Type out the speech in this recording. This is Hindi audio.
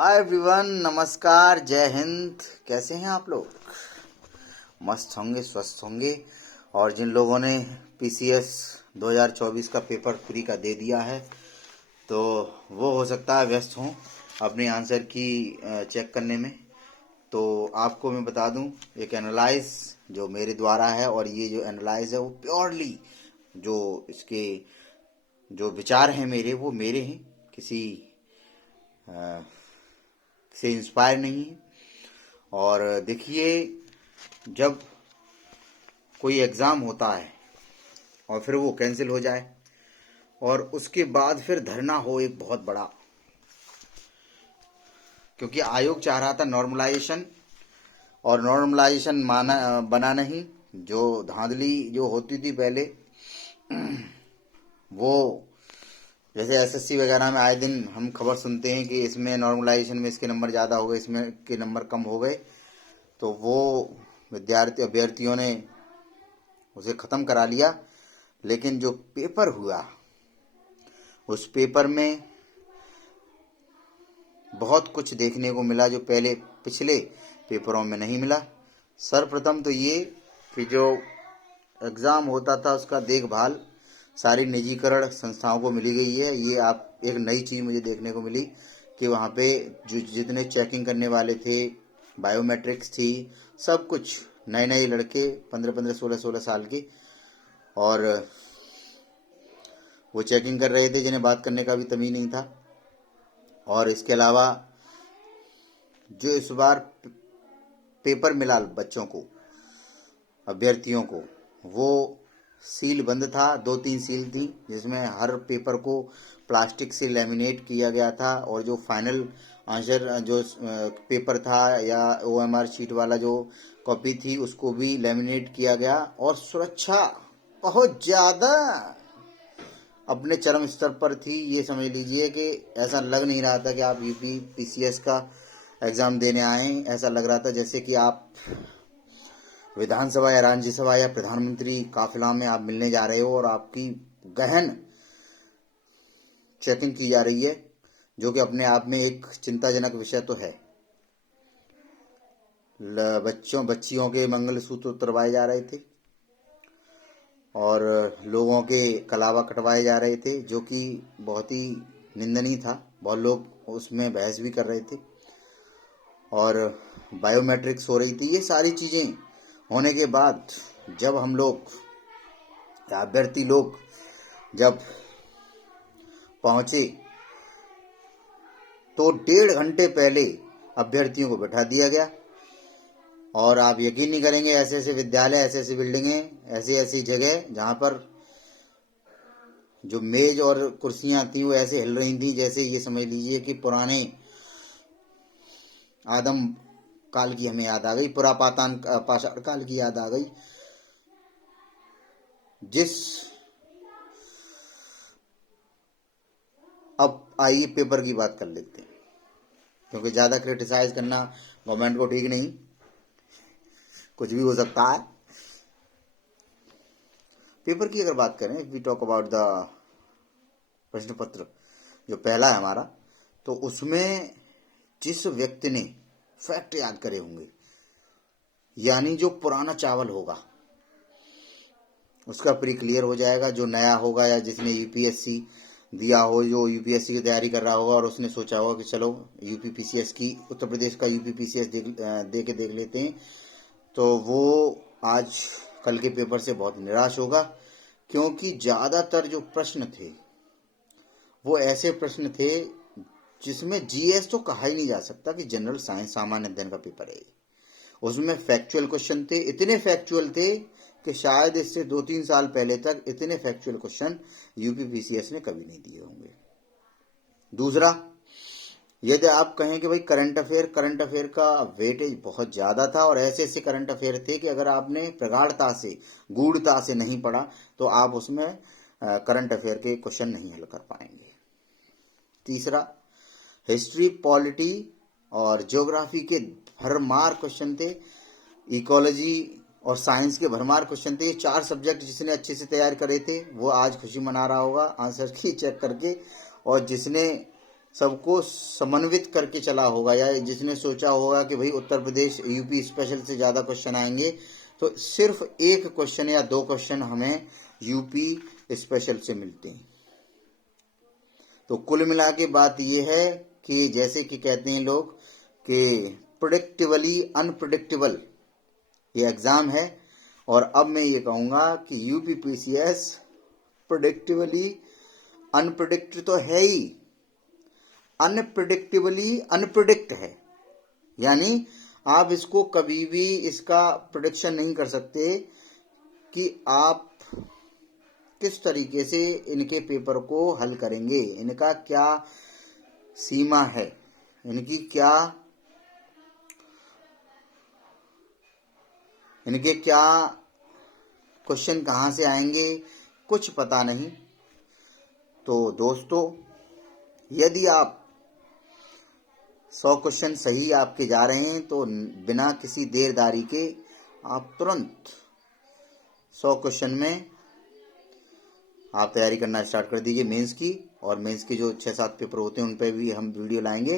हाय एवरीवन, नमस्कार, जय हिंद। कैसे हैं आप लोग? मस्त होंगे, स्वस्थ होंगे। और जिन लोगों ने पीसीएस 2024 का पेपर फ्री का दे दिया है तो वो हो सकता है व्यस्त हों अपने आंसर की चेक करने में। तो आपको मैं बता दूं, एक एनालाइज जो मेरे द्वारा है, और ये जो एनालाइज है वो प्योरली जो इसके जो विचार हैं मेरे, वो मेरे हैं, किसी से इंस्पायर नहीं है। और देखिए, जब कोई एग्ज़ाम होता है और फिर वो कैंसिल हो जाए और उसके बाद फिर धरना हो एक बहुत बड़ा, क्योंकि आयोग चाह रहा था नॉर्मलाइजेशन, और नॉर्मलाइजेशन माना बना नहीं। जो धांधली जो होती थी पहले, वो जैसे एसएससी वगैरह में आए दिन हम खबर सुनते हैं कि इसमें नॉर्मलाइजेशन में इसके नंबर ज़्यादा हो गए, इसमें के नंबर कम हो गए, तो वो अभ्यर्थियों ने उसे ख़त्म करा लिया। लेकिन जो पेपर हुआ, उस पेपर में बहुत कुछ देखने को मिला जो पहले पिछले पेपरों में नहीं मिला। सर्वप्रथम तो ये कि जो एग्ज़ाम होता था उसका देखभाल सारी निजीकरण संस्थाओं को मिली गई है। ये आप एक नई चीज़ मुझे देखने को मिली कि वहाँ पे जो जितने चेकिंग करने वाले थे, बायोमेट्रिक्स थी, सब कुछ नए नए लड़के 15-15, 16-16 साल के, और वो चेकिंग कर रहे थे जिन्हें बात करने का भी तमीज़ नहीं था। और इसके अलावा जो इस बार पेपर मिला बच्चों को, अभ्यर्थियों को, वो सील बंद था। 2-3 सील थी जिसमें हर पेपर को प्लास्टिक से लेमिनेट किया गया था, और जो फाइनल आंसर जो पेपर था या ओएमआर शीट वाला जो कॉपी थी उसको भी लेमिनेट किया गया। और सुरक्षा बहुत ज़्यादा अपने चरम स्तर पर थी। ये समझ लीजिए कि ऐसा लग नहीं रहा था कि आप यूपी पीसीएस का एग्ज़ाम देने आए। ऐसा लग रहा था जैसे कि आप विधानसभा या राज्यसभा या प्रधानमंत्री काफिला में आप मिलने जा रहे हो और आपकी गहन चेकिंग की जा रही है, जो कि अपने आप में एक चिंताजनक विषय तो है। बच्चियों के मंगलसूत्र उतरवाए जा रहे थे और लोगों के कलावा कटवाए जा रहे थे, जो कि बहुत ही निंदनीय था। बहुत लोग उसमें बहस भी कर रहे थे, और बायोमेट्रिक्स हो रही थी। ये सारी चीज़ें होने के बाद जब हम लोग अभ्यर्थी लोग जब पहुंचे तो 1.5 घंटे पहले अभ्यर्थियों को बैठा दिया गया। और आप यकीन नहीं करेंगे, ऐसे ऐसे विद्यालय, ऐसे ऐसी बिल्डिंगें, ऐसी ऐसी जगह जहाँ पर जो मेज और कुर्सियाँ थी वो ऐसे हिल रही थी जैसे ये समझ लीजिए कि पुराने आदम काल की हमें याद आ गई, पाषाण काल की याद आ गई। जिस अब आइए पेपर की बात कर लेते हैं, क्योंकि ज़्यादा क्रिटिसाइज करना गवर्नमेंट को ठीक नहीं, कुछ भी हो सकता है। पेपर की अगर बात करें, वी टॉक अबाउट द प्रश्न पत्र जो पहला है हमारा, तो उसमें जिस व्यक्ति ने फैक्ट याद करे होंगे, यानी जो पुराना चावल होगा उसका प्री क्लियर हो जाएगा। जो नया होगा या जिसने यूपीएससी दिया हो, जो यूपीएससी की तैयारी कर रहा होगा और उसने सोचा होगा कि चलो यूपी पीसीएस की, उत्तर प्रदेश का यूपी पीसीएस दे के देख लेते हैं, तो वो आज कल के पेपर से बहुत निराश होगा। क्योंकि ज़्यादातर जो प्रश्न थे वो ऐसे प्रश्न थे जिसमें जीएस तो कहा ही नहीं जा सकता कि जनरल साइंस सामान्य अध्ययन का पेपर है। उसमें फैक्चुअल क्वेश्चन थे, इतने फैक्चुअल थे कि शायद इससे 2-3 साल पहले तक इतने फैक्चुअल क्वेश्चन यूपी पीसीएस ने कभी नहीं दिए होंगे। दूसरा, यदि आप कहें कि भाई करंट अफेयर का वेटेज बहुत ज़्यादा था, और ऐसे ऐसे करंट अफेयर थे कि अगर आपने प्रगाढ़ता से, गूढ़ता से नहीं पढ़ा तो आप उसमें करंट अफेयर के क्वेश्चन नहीं हल कर पाएंगे। तीसरा, हिस्ट्री, पॉलिटी और ज्योग्राफी के भरमार क्वेश्चन थे। इकोलॉजी और साइंस के भरमार क्वेश्चन थे। ये 4 सब्जेक्ट जिसने अच्छे से तैयार करे थे वो आज खुशी मना रहा होगा आंसर की चेक करके, और जिसने सबको समन्वित करके चला होगा, या जिसने सोचा होगा कि भाई उत्तर प्रदेश यूपी स्पेशल से ज़्यादा क्वेश्चन आएंगे, तो सिर्फ एक क्वेश्चन या दो क्वेश्चन हमें यूपी स्पेशल से मिलते हैं। तो कुल मिला के बात ये है कि जैसे कि कहते हैं लोग कि प्रिडिक्टिवली अनप्रिडिक्टेबल ये एग्ज़ाम है, और अब मैं ये कहूँगा कि यूपी पीसीएस प्रिडिक्टिवली अनप्रिडिक्ट तो है ही, अनप्रिडिक्टेबली अनप्रिडिक्ट है। यानी आप इसको कभी भी इसका प्रिडिक्शन नहीं कर सकते कि आप किस तरीके से इनके पेपर को हल करेंगे, इनका क्या सीमा है, इनके क्या क्वेश्चन कहाँ से आएंगे, कुछ पता नहीं। तो दोस्तों, यदि आप 100 क्वेश्चन सही आपके जा रहे हैं तो बिना किसी देरदारी के आप तुरंत 100 क्वेश्चन में आप तैयारी करना स्टार्ट कर दीजिए मेंस की। और मेंस के जो 6-7 पेपर होते हैं उन पे भी हम वीडियो लाएंगे।